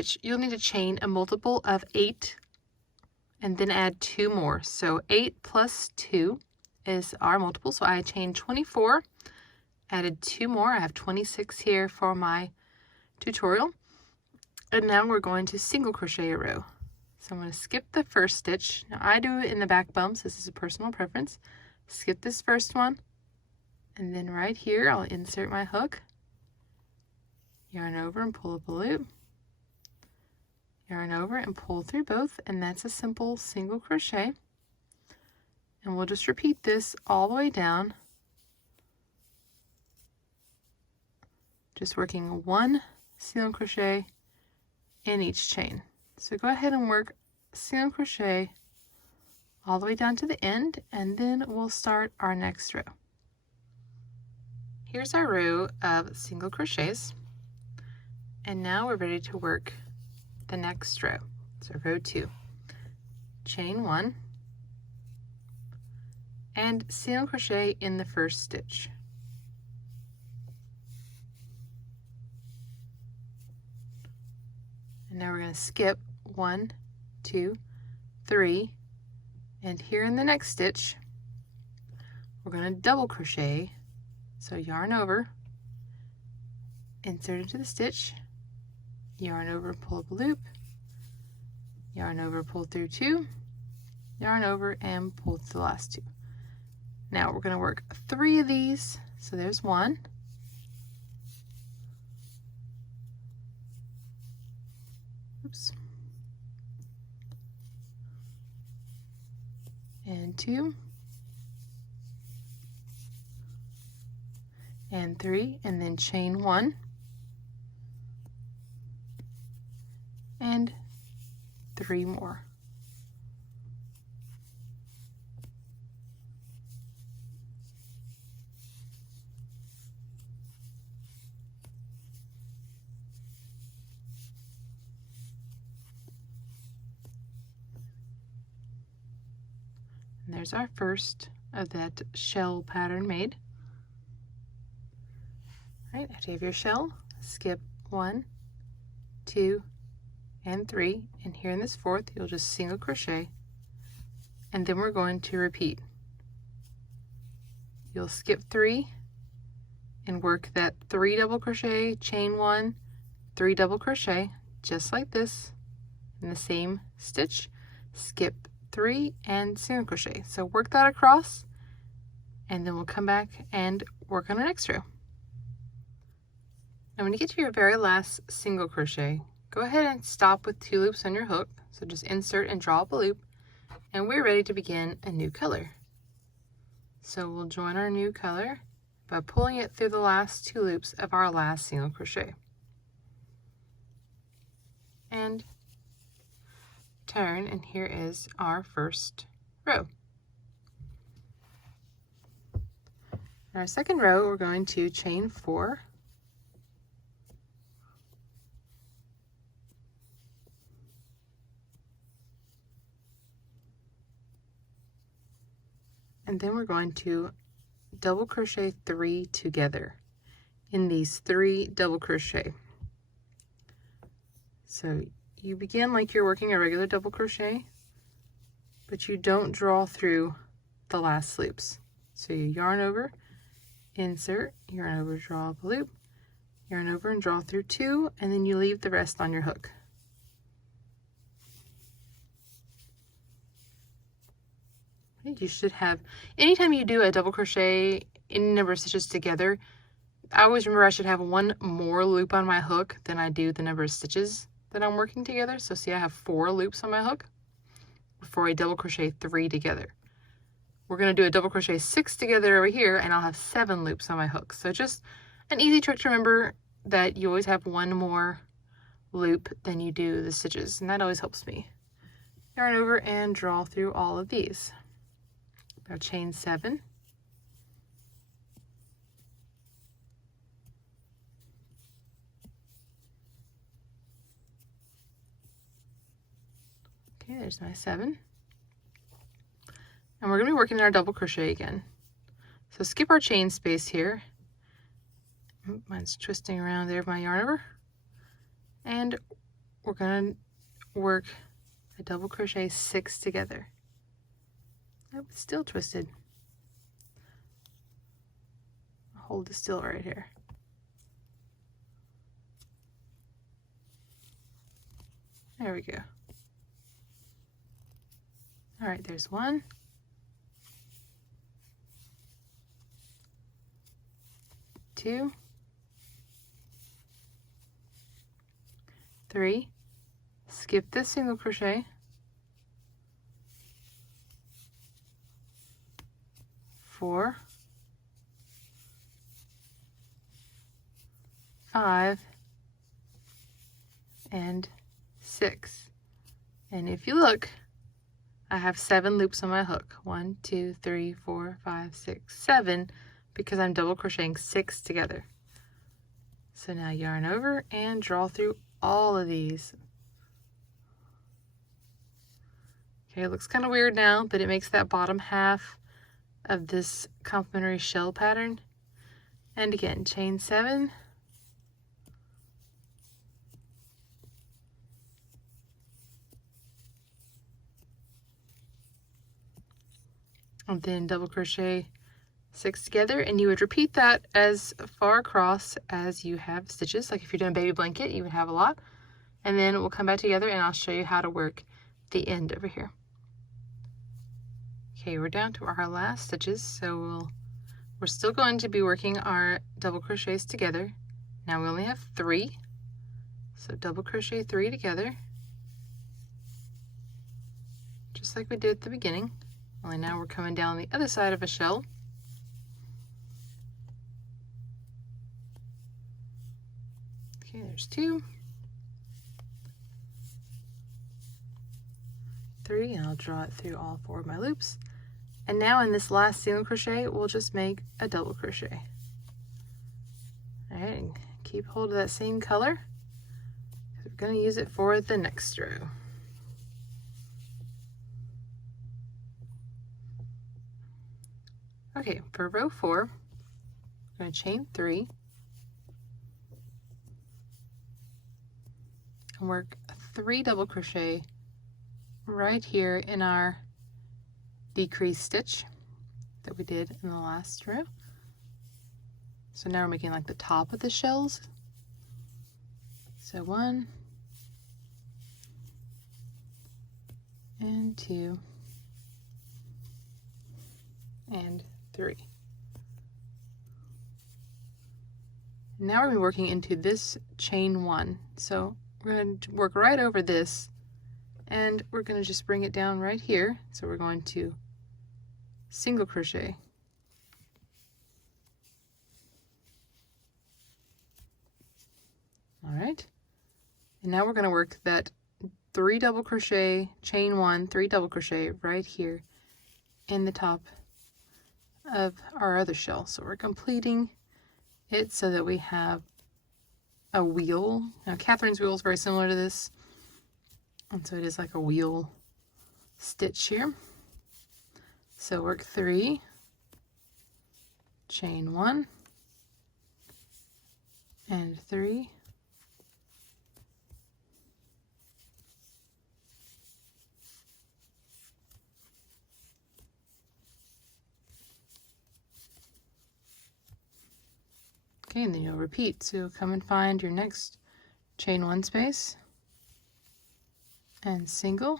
stitch, you'll need to chain a multiple of 8 and then add 2 more. So 8 plus 2 is our multiple. So I chained 24, added 2 more. I have 26 here for my tutorial. And now we're going to single crochet a row. So I'm going to skip the first stitch. Now I do it in the back bumps. This is a personal preference. Skip this first one. And then right here, I'll insert my hook, yarn over and pull up a loop, yarn over and pull through both, and that's a simple single crochet. And we'll just repeat this all the way down, just working 1 single crochet in each chain. So go ahead and work single crochet all the way down to the end, and then we'll start our next row. Here's our row of single crochets, and now we're ready to work the next row. So row 2, chain 1 and single crochet in the first stitch. And now we're going to skip 1, 2, 3, and here in the next stitch we're going to double crochet. So yarn over, insert into the stitch, yarn over, pull up a loop, yarn over, pull through 2, yarn over, and pull through the last 2. Now we're going to work 3 of these. So there's 1, oops, and 2, and 3, and then chain 1 and 3 more. And there's our first of that shell pattern made. Right, after you have your shell, skip 1, 2, and 3, and here in this fourth, you'll just single crochet, and then we're going to repeat. You'll skip 3 and work that 3 double crochet, chain 1, 3 double crochet, just like this, in the same stitch, skip 3 and single crochet. So work that across, and then we'll come back and work on our next row. And when you get to your very last single crochet, go ahead and stop with 2 loops on your hook. So just insert and draw up a loop, and we're ready to begin a new color. So we'll join our new color by pulling it through the last 2 loops of our last single crochet. And turn, and here is our first row. In our second row, we're going to chain 4, and then we're going to double crochet 3 together in these 3 double crochet. So you begin like you're working a regular double crochet, but you don't draw through the last loops. So you yarn over, insert, yarn over, draw up a loop, yarn over and draw through 2, and then you leave the rest on your hook. You should have, anytime you do a double crochet any number of stitches together, I always remember I should have 1 more loop on my hook than I do the number of stitches that I'm working together. So see, I have 4 loops on my hook before I double crochet 3 together. We're going to do a double crochet 6 together over here, and I'll have 7 loops on my hook. So just an easy trick to remember, that you always have 1 more loop than you do the stitches, and that always helps me. Yarn over and draw through all of these. Now chain 7, okay, there's my 7, and we're going to be working our double crochet again. So skip our chain space here. Mine's twisting around there, my yarn over, and we're going to work a double crochet 6 together. Oh, it's still twisted. Hold it still right here. There we go. All right, there's 1, 2, 3, skip the single crochet, 4, 5, and 6. And if you look, I have 7 loops on my hook. 1, 2, 3, 4, 5, 6, 7, because I'm double crocheting 6 together. So now yarn over and draw through all of these. Okay, it looks kind of weird now, but it makes that bottom half of this complementary shell pattern. And again, chain 7. And then double crochet 6 together, and you would repeat that as far across as you have stitches. Like if you're doing a baby blanket, you would have a lot. And then we'll come back together and I'll show you how to work the end over here. Okay, we're down to our last stitches, so we're still going to be working our double crochets together. Now we only have 3, so double crochet 3 together, just like we did at the beginning, only now we're coming down the other side of a shell. Okay, there's 2, 3, and I'll draw it through all 4 of my loops. And now in this last single crochet, we'll just make a double crochet. All right, and keep hold of that same color. We're going to use it for the next row. Okay, for row 4, I'm going to chain 3 and work 3 double crochet right here in our decreased stitch that we did in the last row. So now we're making like the top of the shells. So 1 and 2 and 3. Now we're going to be working into this chain 1. So we're going to work right over this, and we're going to just bring it down right here. So we're going to single crochet, all right, and now we're going to work that 3 double crochet, chain 1, 3 double crochet right here in the top of our other shell. So we're completing it so that we have a wheel. Now Catherine's wheel is very similar to this, and so it is like a wheel stitch here. So work 3, chain 1, and 3, okay, and then you'll repeat. So come and find your next chain 1 space and single,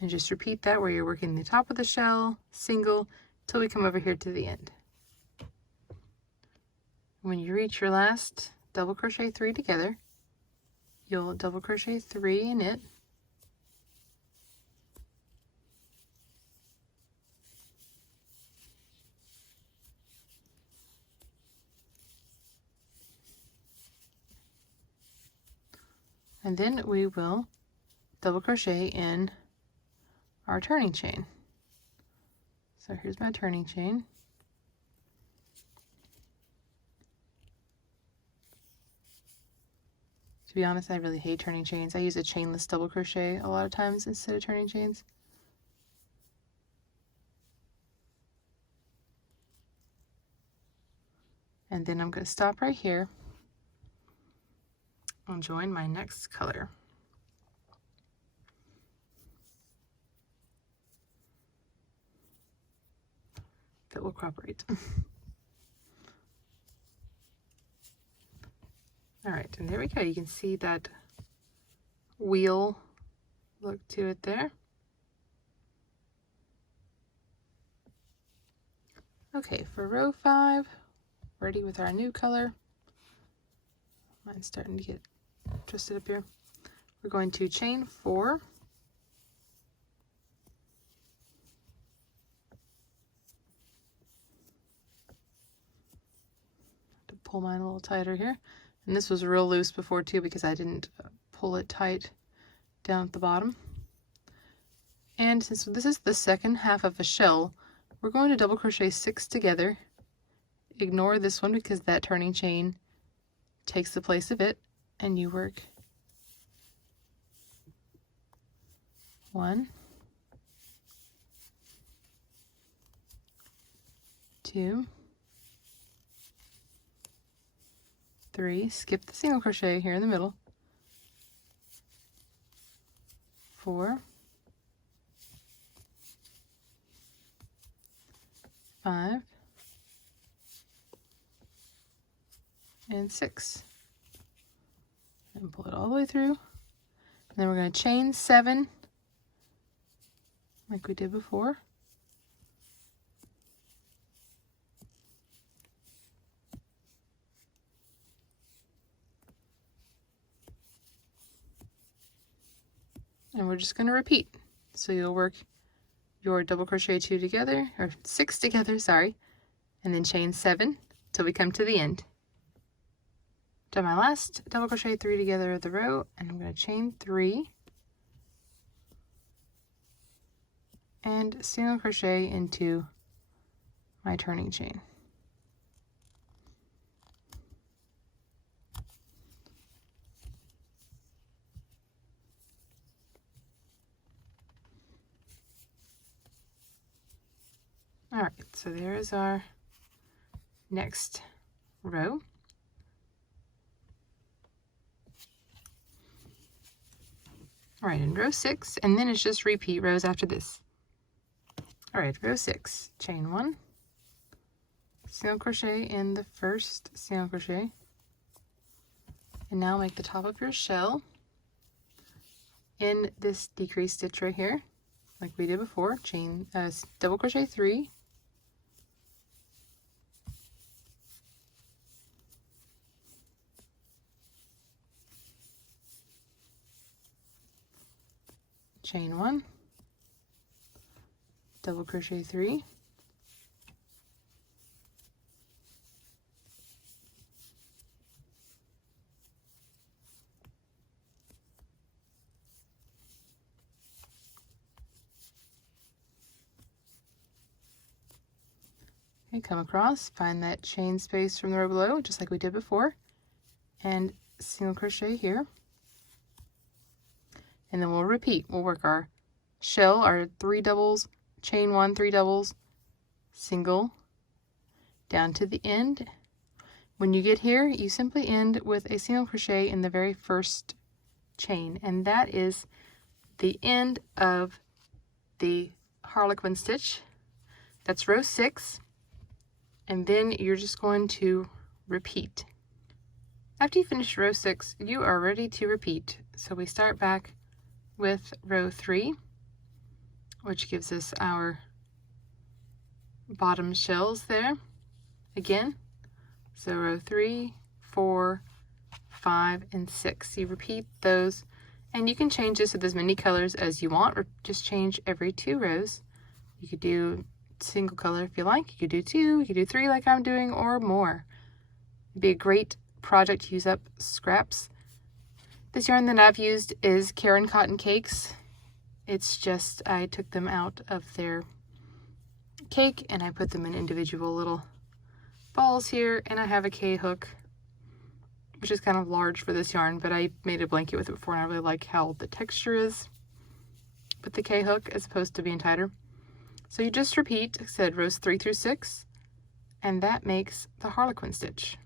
and just repeat that where you're working the top of the shell, single, till we come over here to the end. When you reach your last double crochet 3 together, you'll double crochet 3 in it, and then we will double crochet in our turning chain. So here's my turning chain. To be honest, I really hate turning chains. I use a chainless double crochet a lot of times instead of turning chains. And then I'm going to stop right here, I'll join my next color. That will cooperate. All right, and there we go. You can see that wheel look to it there. Okay, for row 5, ready with our new color. Mine's starting to get twisted up here. We're going to chain 4. To pull mine a little tighter here. And this was real loose before too because I didn't pull it tight down at the bottom. And since this is the second half of a shell, we're going to double crochet 6 together. Ignore this one because that turning chain takes the place of it, and you work 1, 2, 3, skip the single crochet here in the middle, 4, 5, and 6, and pull it all the way through. And then we're going to chain 7 like we did before. And we're just going to repeat. So you'll work your double crochet 2 together, or 6 together, sorry, and then chain 7 till we come to the end. Done my last double crochet 3 together of the row, and I'm going to chain 3 and single crochet into my turning chain. All right, so there is our next row. All right, in row 6, and then it's just repeat rows after this. All right, row 6, chain 1, single crochet in the first single crochet, and now make the top of your shell in this decrease stitch right here, like we did before. Chain double crochet 3, chain 1, double crochet 3, okay, come across, find that chain space from the row below, just like we did before, and single crochet here. And then we'll repeat. We'll work our shell, our 3 doubles, chain 1, 3 doubles, single, down to the end. When you get here, you simply end with a single crochet in the very first chain, and that is the end of the Harlequin stitch. That's row 6, and then you're just going to repeat. After you finish row 6, you are ready to repeat. So we start back with row 3, which gives us our bottom shells there again. So row 3, 4, 5, and 6. You repeat those, and you can change this with as many colors as you want, or just change every 2 rows. You could do single color if you like. You could do 2, you could do 3 like I'm doing, or more. It'd be a great project to use up scraps. This yarn that I've used is Karen Cotton Cakes. It's just, I took them out of their cake and I put them in individual little balls here, and I have a K-hook, which is kind of large for this yarn, but I made a blanket with it before and I really like how the texture is with the K-hook as opposed to being tighter. So you just repeat, like I said, rows 3 through 6, and that makes the Harlequin stitch.